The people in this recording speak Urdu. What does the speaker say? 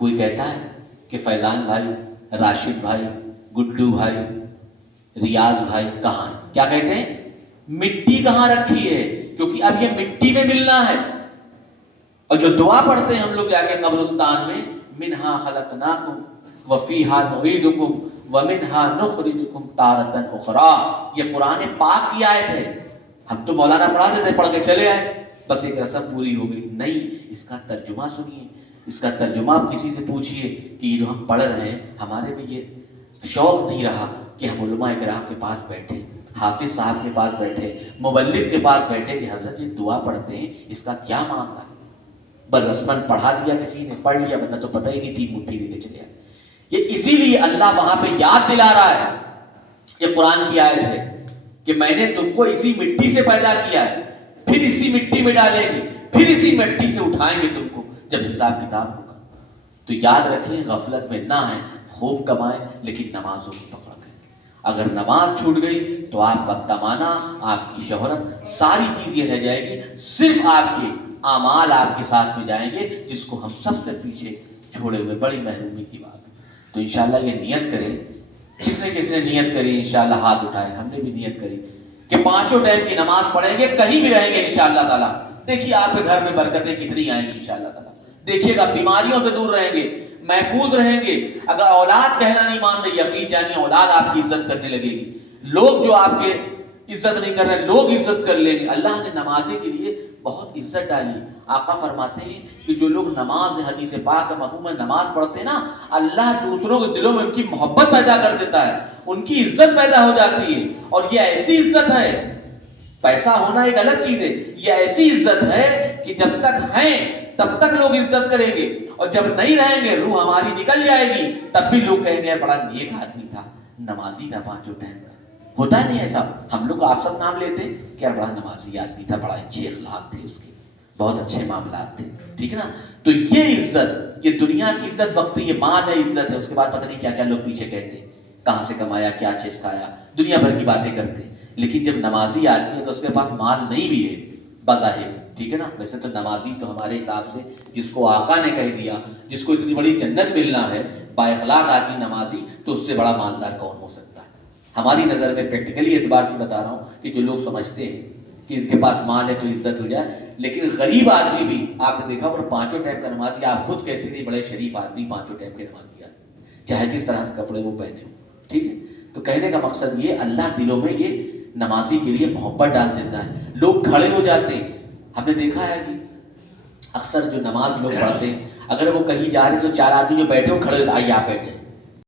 کوئی کہتا ہے کہ فیضان بھائی، راشد بھائی، گڈو بھائی، ریاض بھائی کہاں ہیں؟ کیا کہتے ہیں؟ مٹی کہاں رکھی ہے؟ کیونکہ اب یہ مٹی میں ملنا ہے۔ اور جو دعا پڑھتے ہیں ہم لوگ جا کے قبرستان میں، منہا خلقناکم وفیہا نعیدکم ومنہا نخرجکم تارۃ اخری، یہ قرآن پاک کی آیت ہے۔ ہم تو مولانا پڑھاتے تھے، پڑھ کے چلے آئے، بس ایک رسم پوری ہو گئی۔ نہیں، اس کا ترجمہ سنیے، اس کا ترجمہ آپ کسی سے پوچھئے کہ یہ جو ہم پڑھ رہے ہیں، ہمارے میں یہ شوق نہیں رہا کہ ہم علماء کرام کے پاس بیٹھے، حافظ صاحب کے پاس بیٹھے، مبلغ کے پاس بیٹھے کہ حضرت یہ دعا پڑھتے ہیں، اس کا کیا معاملہ ہے؟ بس رسمن پڑھا دیا، کسی نے پڑھ لیا، ورنہ تو پتہ ہی نہیں تھی، مٹھی دے کے چلے آئے۔ یہ اسی لیے اللہ وہاں پہ یاد دلا رہا ہے، یہ قرآن کی آیت ہے کہ میں نے تم کو اسی مٹی سے پیدا کیا ہے، پھر اسی مٹی میں ڈالیں گے، پھر اسی مٹی سے اٹھائیں گے تم کو جب حساب کتاب ہوگا۔ تو یاد رکھیں، غفلت میں نہ ہیں، خوب کمائیں لیکن نمازوں کو پکڑ کر۔ اگر نماز چھوٹ گئی تو آپ کا تمانا، آپ کی شہرت، ساری چیز یہ رہ جائے گی، صرف آپ کے اعمال آپ کے ساتھ میں جائیں گے، جس کو ہم سب سے پیچھے چھوڑے ہوئے، بڑی محرومی کی بات ہے۔ تو انشاءاللہ یہ نیت کریں، کس نے نیت کری انشاءاللہ ہاتھ اٹھائے، ہم نے بھی نیت کری کہ 5 ٹائم کی نماز پڑھیں گے، کہیں بھی رہیں گے انشاءاللہ تعالیٰ۔ دیکھیے آپ کے گھر میں برکتیں کتنی آئیں گی انشاءاللہ تعالیٰ، دیکھیے گا بیماریوں سے دور رہیں گے، محفوظ رہیں گے۔ اگر اولاد کہنا نہیں مان رہی، یقین جانیے اولاد آپ کی عزت کرنے لگے گی، لوگ جو آپ کے عزت نہیں کر رہے لوگ عزت کر لیں گے۔ اللہ نے نمازی کے لیے بہت عزت ڈالی۔ آقا فرماتے ہیں کہ جو لوگ نماز، حدیث پاک مفہوم نماز پڑھتے ہیں نا، اللہ دوسروں کے دلوں میں ان کی محبت پیدا کر دیتا ہے، ان کی عزت پیدا ہو جاتی ہے۔ اور یہ ایسی عزت ہے، پیسہ ہونا ایک الگ چیز ہے، یہ ایسی عزت ہے کہ جب تک ہیں تب تک لوگ عزت کریں گے، اور جب نہیں رہیں گے، روح ہماری نکل جائے گی، تب بھی لوگ کہیں گے بڑا نیک آدمی تھا، نمازی تھا 5 ٹائم کا۔ ہوتا نہیں ایسا؟ ہم لوگ آپ سب نام لیتے ہیں کہ بڑا نمازی آدمی تھا، بڑا اچھے اخلاق تھے اس کے، بہت اچھے معاملات تھے، ٹھیک ہے نا؟ تو یہ عزت، یہ دنیا کی عزت وقتی، یہ مال ہے، عزت ہے، اس کے بعد پتہ نہیں کیا کیا لوگ پیچھے کہتے ہیں، کہاں سے کمایا، کیا چیز کھایا، دنیا بھر کی باتیں کرتے ہیں۔ لیکن جب نمازی آدمی ہے تو اس کے پاس مال نہیں بھی ہے بظاہر، ٹھیک ہے نا؟ ویسے تو نمازی تو ہمارے حساب سے جس کو آقا نے کہہ دیا، جس کو اتنی بڑی جنت ملنا ہے، با اخلاق آدمی نمازی، تو اس سے بڑا مالدار کون ہو سکتا ہے؟ ہماری نظر میں پریکٹیکلی اعتبار سے بتا رہا ہوں کہ جو لوگ سمجھتے ہیں کہ ان کے پاس مال ہے تو عزت ہو جائے، لیکن غریب آدمی بھی آپ نے دیکھا، اور 5 ٹائم کا نمازی، آپ خود کہتے تھے بڑے شریف آدمی، 5 ٹائم کے نمازی آدمی، چاہے جس طرح سے کپڑے وہ پہنے ہو، ٹھیک ہے؟ تو کہنے کا مقصد یہ، اللہ دلوں میں یہ نمازی کے لیے محبت ڈال دیتا ہے، لوگ کھڑے ہو جاتے ہیں۔ ہم نے دیکھا ہے کہ اکثر جو نماز لوگ پڑھتے ہیں، اگر وہ کہیں جا رہے تو 4 آدمی جو بیٹھے ہو کھڑے، آئیے آپ بیٹھے،